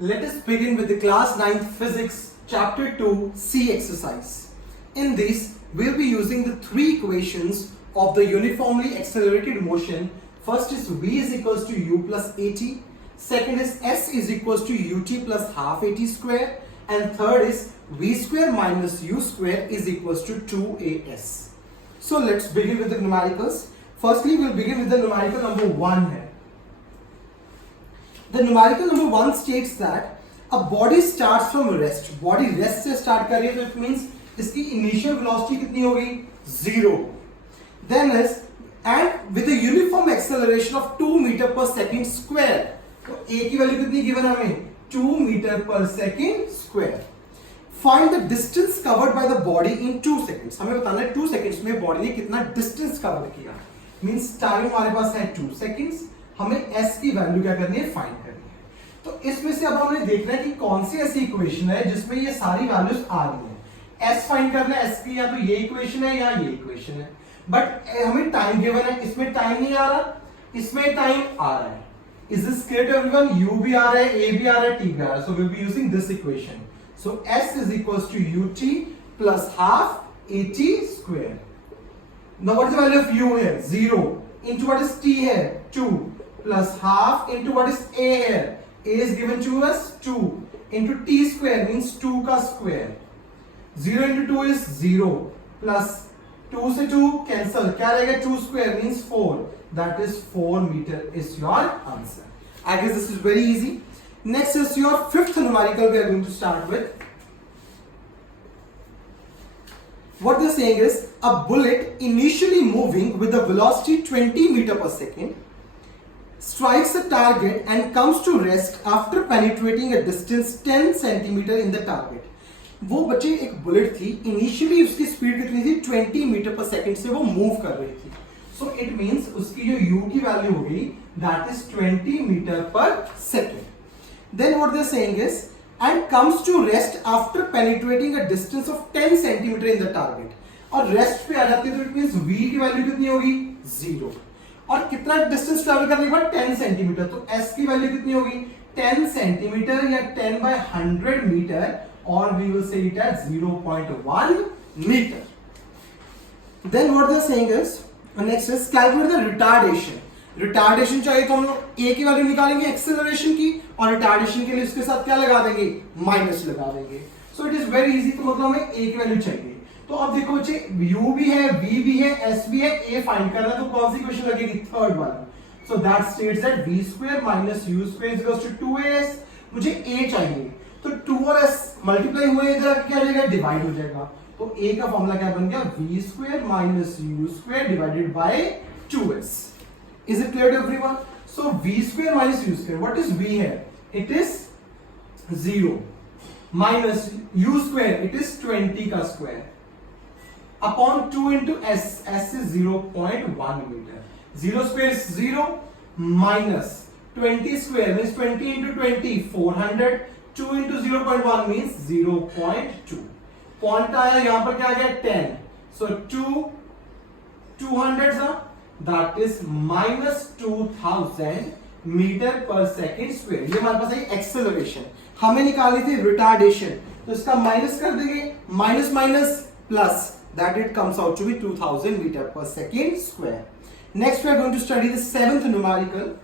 Let us begin with the class 9th physics chapter 2 C exercise. In this, we'll be using the three equations of the uniformly accelerated motion. First is v is equals to u plus at. Second is s is equals to ut plus half at square. And third is v square minus u square is equals to 2as. So let's begin with the numericals. Firstly, we'll begin with the numerical number 1 here. The numerical number 1 states that a body starts from rest. Body rest से start कर रही है, तो it means इसकी initial velocity कितनी होगी? 0. Then is and with a uniform acceleration of 2 meter per second square. तो a की वैल्यू कितनी गिवन है हमें? 2 meter per second square. Find the distance covered by the body in 2 seconds. हमें बताना है 2 seconds में बॉडी ने कितना डिस्टेंस कवर किया. मींस टाइम हमारे पास है 2 seconds. हमें s की वैल्यू क्या करनी है? फाइंड करनी है. तो इसमें से अब हमें देखना है कि कौन सी ऐसी इक्वेशन है जिसमें ये सारी वैल्यूज आ रही हैं. s फाइंड करना है. s की या तो ये इक्वेशन है या ये इक्वेशन है. बट हमें टाइम गिवन है. इसमें टाइम नहीं आ रहा, इसमें टाइम आ रहा है. Is this clear to everyone? U भी आ रहा है, A भी आ रहा है, T भी आ रहा है. So we'll be using this equation. So S is equals to ut plus half at square. Now what is the value of U here? 0. Into what is T here? 2. Plus half into what is A here? A is given to us 2. Into T square means 2 का square. 0 into 2 is 0. Plus 2 से 2 cancel. क्या रहेगा? 2 square means 4. That is 4 meter is your answer. I guess this is very easy. Next is your fifth numerical we are going to start with. What they are saying is a bullet initially moving with a velocity 20 meter per second strikes a target and comes to rest after penetrating a distance 10 centimeter in the target. वो बच्चे एक bullet थी, initially उसकी speed कितनी थी? 20 meter per second से वो move कर रही थी. सो इट मींस उसकी जो u की वैल्यू होगी that is 20 meter per second. Then what they are saying is and comes to rest after penetrating a distance of 10 centimeter in the target. और रेस्ट पे आ जाती है तो इट मींस v की वैल्यू कितनी होगी? 0. और कितना डिस्टेंस ट्रैवल करने के बाद? 10 सेंटीमीटर. तो s की वैल्यू कितनी होगी? 10 सेंटीमीटर या 10 by 100 मीटर, और we will say it as 0.1 meter. Then what they are saying is next is calculate the retardation. Retardation चाहिए तो हम लोग a की वैल्यू निकालेंगे एक्सेलरेशन की, और रिटार्डेशन के लिए उसके साथ क्या लगा देंगे? माइनस लगा देंगे. So it is very easy. तो मतलब हमें a की वैल्यू चाहिए. तो अब देखो बच्चे, u भी है, v भी है, s भी है, a फाइंड करना है. तो कौन सी इक्वेशन लगेगी? थर्ड वाली. So that states that v square minus u square is equals to 2as. मुझे a चाहिए, तो 2 और s मल्टीप्लाई हुए, इधर क्या हो जाएगा? डिवाइड हो जाएगा. तो a का फॉर्मूला क्या बन गया? v square minus u square divided by 2s. Is it clear to everyone? So v square minus u square. What is v here? It is 0 minus u square. It is 20 का square upon 2 into s. S is 0.1 meter. 0 square is 0 minus 20 square means 20 into 20 400. 2 into 0.1 means 0.2. Point आया यहां पर, क्या आ गया? 10. So 200 that is minus 2000 metre per second square. ये हमारे पास है एक्सेलरेशन. हमें निकाली थी रिटार्डेशन, तो इसका माइनस कर देंगे. Minus minus plus, that it comes out to be 2000 metre per second square. Next we are going to study the seventh numerical.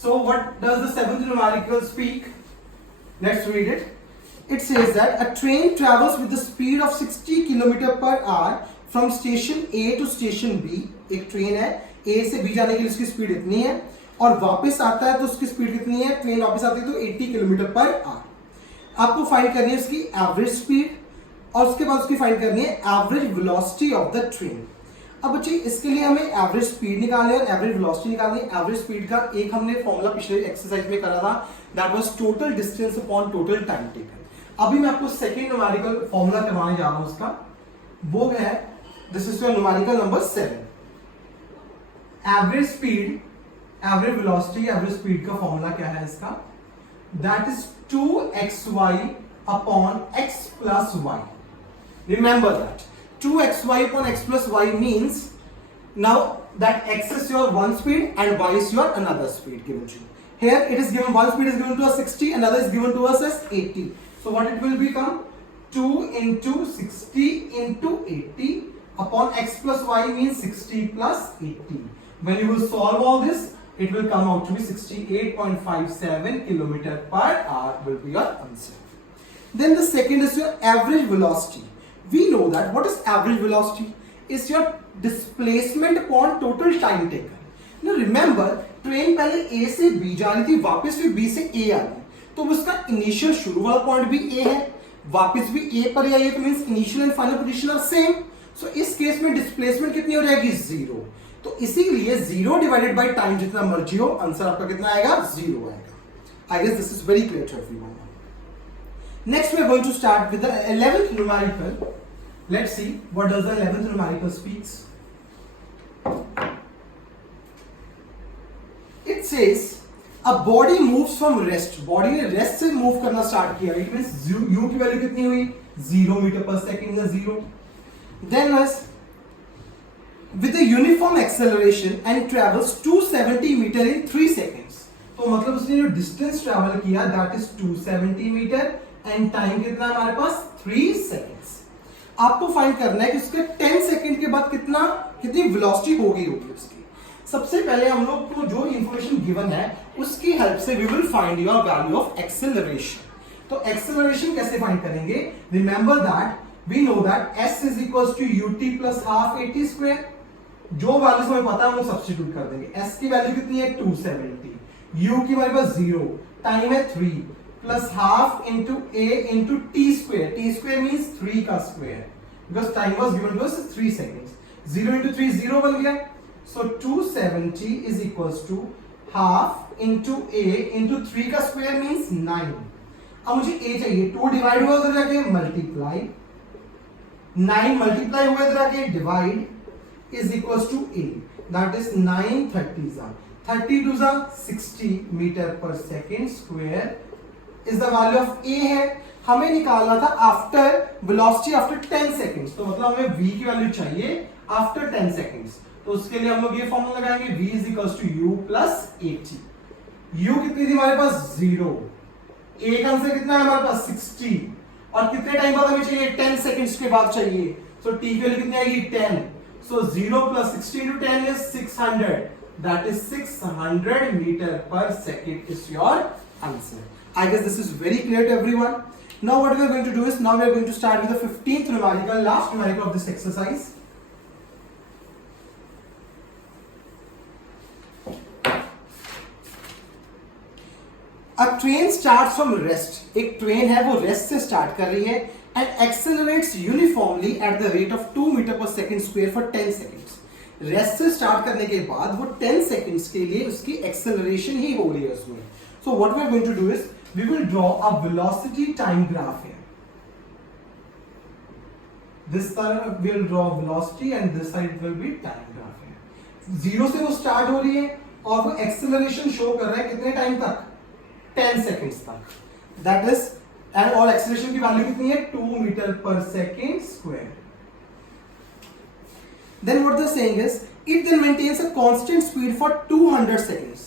So what does the seventh numerical speak? Let's read it. It says that a train travels with the speed of 60 km per hour from station A to station B. एक train है, A से B जाने के लिए उसकी speed इतनी है, और वापस आता है तो उसकी स्पीड कितनी है? ट्रेन वापस आती है तो 80 km पर आवर. आपको फाइंड करनी है उसकी एवरेज स्पीड, और उसके बाद उसकी फाइंड करनी है average velocity of the train. अब बच्चे इसके लिए हमें एवरेज स्पीड निकालनी है और एवरेज वेलोसिटी निकालनी है. एवरेज स्पीड का एक हमने फॉर्मूला पिछले एक्सरसाइज में करा था, that was total distance upon total time taken. अभी मैं आपको सेकंड न्यूमेरिकल फॉर्मूला करवाने जा रहा हूं उसका. वो है, this is your numerical number 7. Average speed, average velocity, average speed का फॉर्मूला क्या है इसका? That is 2xy upon x plus y. Remember that 2xy upon x plus y means, now that x is your one speed and y is your another speed given to you. Here it is given, one speed is given to us 60, another is given to us as 80. So what it will become? 2 into 60 into 80 upon x plus y means 60 plus 80. When you will solve all this, it will come out to be 68.57 kilometer per hour will be your answer. Then the second is your average velocity. We know that what is average velocity? Is your displacement upon total time taken. Now remember, train पहले A से B जा रही थी, वापस भी B से A आ रही, तो उसका इनिशियल शुरू वाला पॉइंट भी A है, वापस भी A पर आई है, तो means initial and final position are same. So इस केस में डिस्प्लेसमेंट कितनी हो जाएगी? 0. तो इसीलिए 0 डिवाइडेड बाय टाइम जितना मर्जी हो, आंसर आपका कितना आएगा? 0 आएगा. I guess this is very clear to everyone. Next we are going to start with the 11th numerical. Let's see what does the 11th numerical speaks. It says a body moves from rest. Body ने rest से move करना start किया. It means u की value कितनी हुई? 0 meter per second is 0. Then as with a uniform acceleration and travels 270 meter in 3 seconds. तो मतलब उसने जो distance travel किया that is 270 meter and time कितना हमारे पास? 3 seconds. आपको फाइंड करना है कि उसके 10 सेकंड के बाद कितनी वेलोसिटी होगी उसकी. सबसे पहले हम लोग को जो इंफॉर्मेशन गिवन है उसकी हेल्प से we will find your value of acceleration. तो एक्सेलरेशन कैसे फाइंड करेंगे? Remember that we know that s is equals to ut plus half at square. जो वैल्यूज हमें पता है वो सब्स्टिट्यूट कर देंगे. s की वैल्यू कितनी है? 270. u की हमारे पास 0, टाइम है 3 plus half into a into T square. T square means 3 का square because time was given to us 3 seconds. 0 into 3 0 बन गया. So 270 is equals to half into a into 3 का स्क्वायर मींस 9. अब मुझे a चाहिए. 2 divide हुआ उधर जाके मल्टीप्लाई, 9 मल्टीप्लाई हुआ इधर जाके divide is equals to a. That is 9 30 32 60 metre per second square is the value of a है. हमें निकालना था आफ्टर वेलोसिटी आफ्टर 10 सेकंड्स. तो मतलब हमें v की वैल्यू चाहिए आफ्टर 10 सेकंड्स. तो उसके लिए हम लोग ये फॉर्मूला लगाएंगे v is equals to u plus at. u कितनी थी हमारे पास? 0. a का आंसर कितना है हमारे पास? 60. और कितने टाइम बाद हमें चाहिए? 10 सेकंड्स के बाद चाहिए. सो t की वैल्यू कितनी आएगी? 10. सो 0 plus 60 into 10 is 600. That is 600 meter per second is your answer. I guess this is very clear to everyone. Now what we are going to do is, now we are going to start with the 15th numerical, last numerical of this exercise. A train starts from rest. एक train है वो rest से start कर रही है and accelerates uniformly at the rate of 2 meter per second square for 10 seconds. Rest से start करने के बाद वो 10 seconds के लिए उसकी एक्सेलरेशन ही हो रही है उसमें. So what we are going to do is, we will draw a velocity time graph here. This side we will draw velocity and this side will be time graph here. 0 से वो start हो रही है और वो acceleration show कर रहा है कितने टाइम तक? 10 seconds तक. That is, and और एक्सेलरेशन की वैल्यू कितनी है? 2 meter per second square. Then what they're saying is, it then maintains a constant speed for 200 seconds.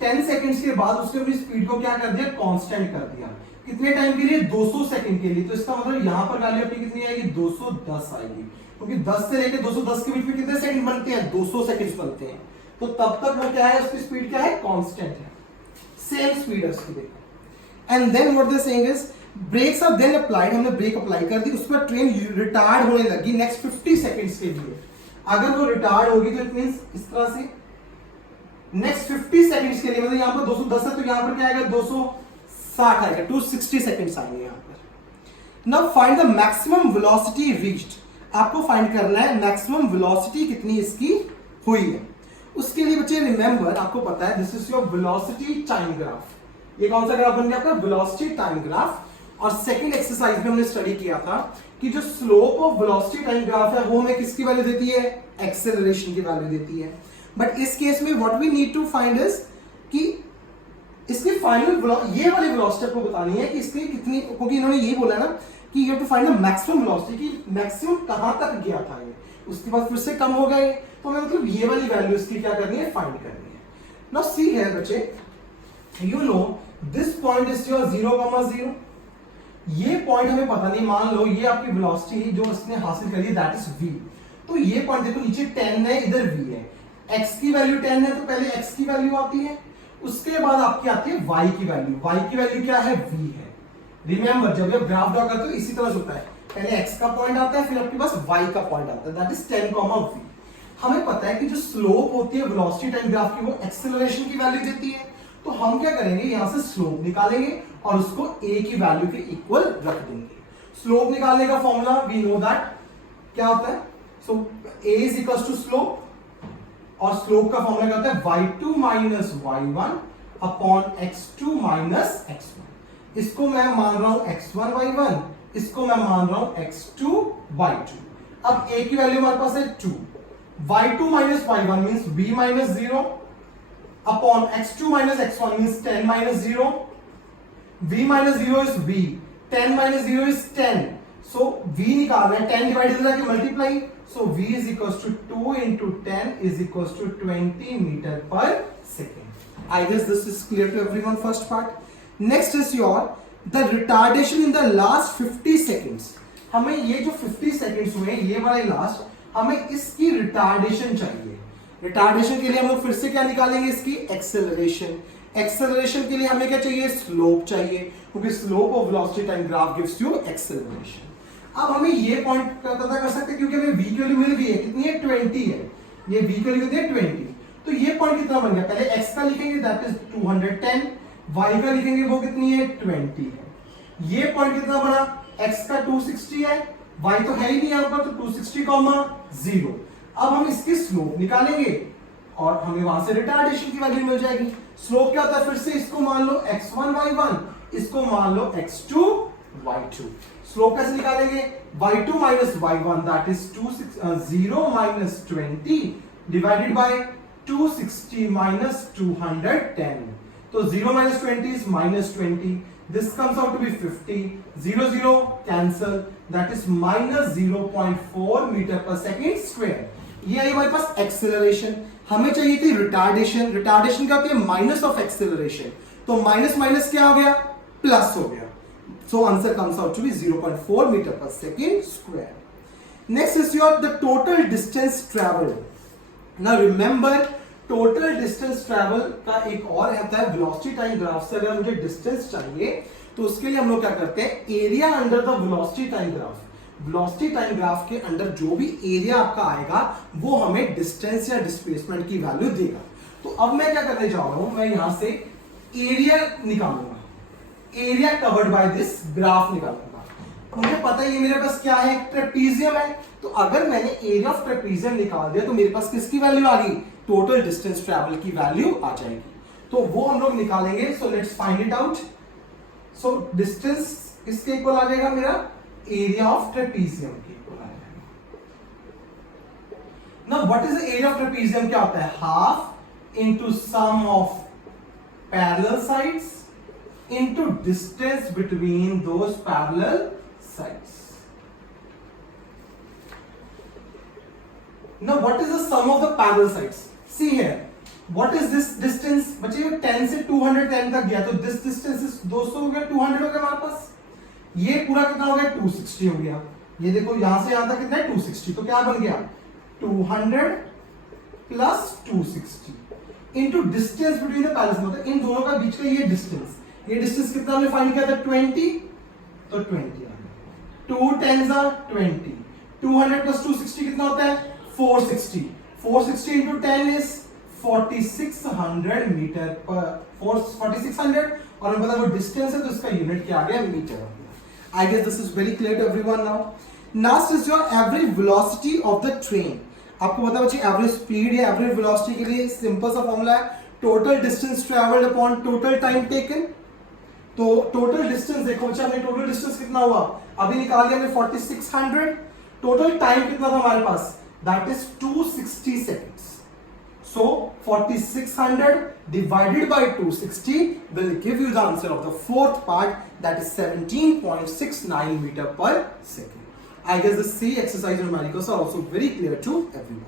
10 seconds के बाद उसने अपनी स्पीड को क्या कर दिया? कांस्टेंट कर दिया. कितने टाइम के लिए? 200 सेकंड के लिए. तो इसका मतलब यहां पर वैल्यू अपनी कितनी आएगी? 210 आएगी. क्योंकि 10 से लेकर 210 के बीच में कितने सेकंड बनते हैं? 200 सेकंड्स बनते हैं. तो तब तक वो क्या है? उसकी स्पीड क्या है? कांस्टेंट है. सेम स्पीड है उसकी. देखो. And then what they saying is, brakes are then applied. हमने ब्रेक अप्लाई कर दी, उस पर ट्रेन रिटार्ड होने लगी नेक्स्ट 50 सेकंड्स के लिए. अगर वो रिटार्ड होगी तो इट मींस इस तरह से नेक्स्ट 50 सेकंड्स के लिए, मतलब यहां पर 210 है तो यहां पर क्या आएगा? 260 आएगा. 260 सेकंड्स आएंगे यहां पर. Now find the maximum velocity reached. आपको फाइंड करना है मैक्सिमम वेलोसिटी कितनी इसकी हुई है. उसके लिए बच्चे रिमेंबर, आपको पता है this is your velocity time graph. ये कौन सा ग्राफ बन गया आपका? Velocity time graph. और सेकंड एक्सरसाइज में हमने स्टडी किया था कि जो slope of velocity time graph है वो हमें किसकी वैल्यू देती है? एक्सेलरेशन की वैल्यू देती है. बट इस केस में what we need to find is कि इसकी फाइनल ये वाली वेलोसिटी आपको बतानी है कि इसकी कितनी, क्योंकि इन्होंने ये बोला ना कि you have to find the maximum velocity, कि मैक्सिमम कहां तक गया था ये. उसके बाद फिर से कम हो गए, तो हमें मतलब ये वाली वैल्यू इसकी क्या करनी है, फाइंड करनी है। नाउ सी है बच्चे, you know this point is your 0,0। ये पॉइंट हमें पता नहीं, मान लो ये आपकी वेलोसिटी जो इसने हासिल करी है दैट इज v। तो ये पॉइंट देखो नीचे 10 है, इधर v है, x की वैल्यू 10 है, तो पहले x की वैल्यू आती है, उसके बाद आपकी आती है y की वैल्यू। y की वैल्यू क्या है, v है। रिमेंबर जब ये ग्राफ ड्रॉ करते हो इसी तरह से होता है, पहले x का पॉइंट आता है, फिर आपके पास y का पॉइंट आता है, दैट इज 10, v। हमें पता है कि जो स्लोप होती है वेलोसिटी टाइम ग्राफ की वो एक्सेलरेशन की वैल्यू देती है, तो हम क्या करेंगे, यहां से स्लोप निकालेंगे और उसको a की वैल्यू के इक्वल रख देंगे। स्लोप निकालने का फॉर्मूला वी नो दैट क्या होता है, so a is equal to slope, और स्लोप का फॉर्मूला क्या होता है, y2 minus y1 upon x2 minus x1। इसको मैं मान रहा हूं x1 y1, इसको मैं मान रहा हूं x2 y2। अब a की वैल्यू हमारे पास है 2, y2 minus y1 means b minus 0 upon x2 minus x1 means 10 minus 0, v minus 0 is v, 10 minus 0 is 10, so v निकाल रहे हैं, 10 डिवाइडेड करके multiply, so v is equals to 2 into 10 is equals to 20 meter per second. I guess this is clear to everyone, first part. Next is your the retardation in the last 50 seconds. हमें ये जो 50 seconds हुए ये वाले last, हमें इसकी retardation चाहिए। Retardation के लिए हम लोग फिर से क्या निकालेंगे, इसकी एक्सेलरेशन। एक्सेलरेशन के लिए हमें क्या चाहिए, स्लोप चाहिए, क्योंकि slope of velocity time graph gives you acceleration. अब हमें ये पॉइंट पता कर सकते हैं, क्योंकि हमें v की वैल्यू मिल गई है, कितनी है, 20 है, ये v की वैल्यू कितनी है, 20। तो ये पॉइंट कितना बन गया, पहले x का लिखेंगे दैट इज 210, y का लिखेंगे वो कितनी है, 20 है। ये पॉइंट कितना बना, x का 260 है, y तो है ही नहीं यहां पर, तो 260, 0। अब हम इसकी स्लोप निकालेंगे और हमें वहां से रिटार्डेशन की वैल्यू मिल जाएगी। स्लोप क्या होता है, फिर से इसको मान लो x1 y1, इसको मान लो x2 y2। स्लोप कैसे निकालेंगे, y2 minus y1 that is 0 minus 20 divided by 260 minus 210, तो 0 minus 20 is minus 20, this comes out to be 50, 0 0 cancel, that is minus 0.4 meter per second square। ये आई हमारे पास एक्सेलरेशन। हमें चाहिए थी रिटार्डेशन। रिटार्डेशन क्या होती है, माइनस ऑफ एक्सेलरेशन, तो माइनस माइनस क्या हो गया, प्लस हो गया, so answer comes out to be 0.4 meter per second square। next is your the total distance traveled। now remember total distance travel का एक और होता है वेलोसिटी टाइम ग्राफ से। अगर मुझे डिस्टेंस चाहिए तो उसके लिए हम लोग क्या करते हैं, area under the velocity time graph, velocity time graph के अंदर जो भी एरिया आपका आएगा वो हमें डिस्टेंस या डिस्प्लेसमेंट की वैल्यू देगा। तो अब मैं क्या करने जा रहा हूं, मैं यहां से एरिया निकालूंगा, area covered by this graph निकालूंगा। मुझे पता है ये मेरे पास क्या है, ट्रेपीजियम है, तो अगर मैंने एरिया ऑफ ट्रेपीजियम निकाल दिया तो मेरे पास किसकी वैल्यू आ गई, टोटल डिस्टेंस ट्रैवल की वैल्यू आ जाएगी। तो वो हम लोग निकालेंगे, so let's find it out. So distance किसके इक्वल आ जाएगा, मेरा एरिया ऑफ ट्रेपीजियम के इक्वल आ जाएगा। Now what is the area of trapezium, क्या होता है, half into sum of parallel sides into distance between those parallel sides. Now what is the sum of the parallel sides? See here, what is this distance? बच्चे ये 10 से 210 तक गया, तो this distance is 200 हो गया, 200 हो गया हमारे पास। ये पूरा कितना हो गया, 260 हो गया। ये देखो यहां से यहां तक कितना है, 260, तो क्या बन गया, 200 plus 260 into distance between the parallel, मतलब इन दोनों का बीच का ये डिस्टेंस, ये डिस्टेंस कितना हमने फाइंड किया था, 20, तो 20 आ गया। 2 10s are 20, 200 प्लस 260 कितना होता है, 460, 460 into 10 is 4600 मीटर पर 4600, और हमें पता है वो डिस्टेंस है तो इसका यूनिट क्या आ गया, metre. I guess this is very clear to everyone. Now next is your average velocity of the train. आपको पता है बच्चे एवरेज स्पीड या एवरेज वेलोसिटी के लिए सिंपल सा फॉर्मूला है, total distance travelled upon total time taken. तो टोटल डिस्टेंस देखो बच्चे, हमने टोटल डिस्टेंस कितना हुआ, अभी निकाल लिया हमने 4600, टोटल टाइम कितना था हमारे पास, that is 260 seconds. So 4600 divided by 260 will give you the answer of the fourth part, that is 17.69 meter per second. I guess the C exercise numericals are also very clear to everyone.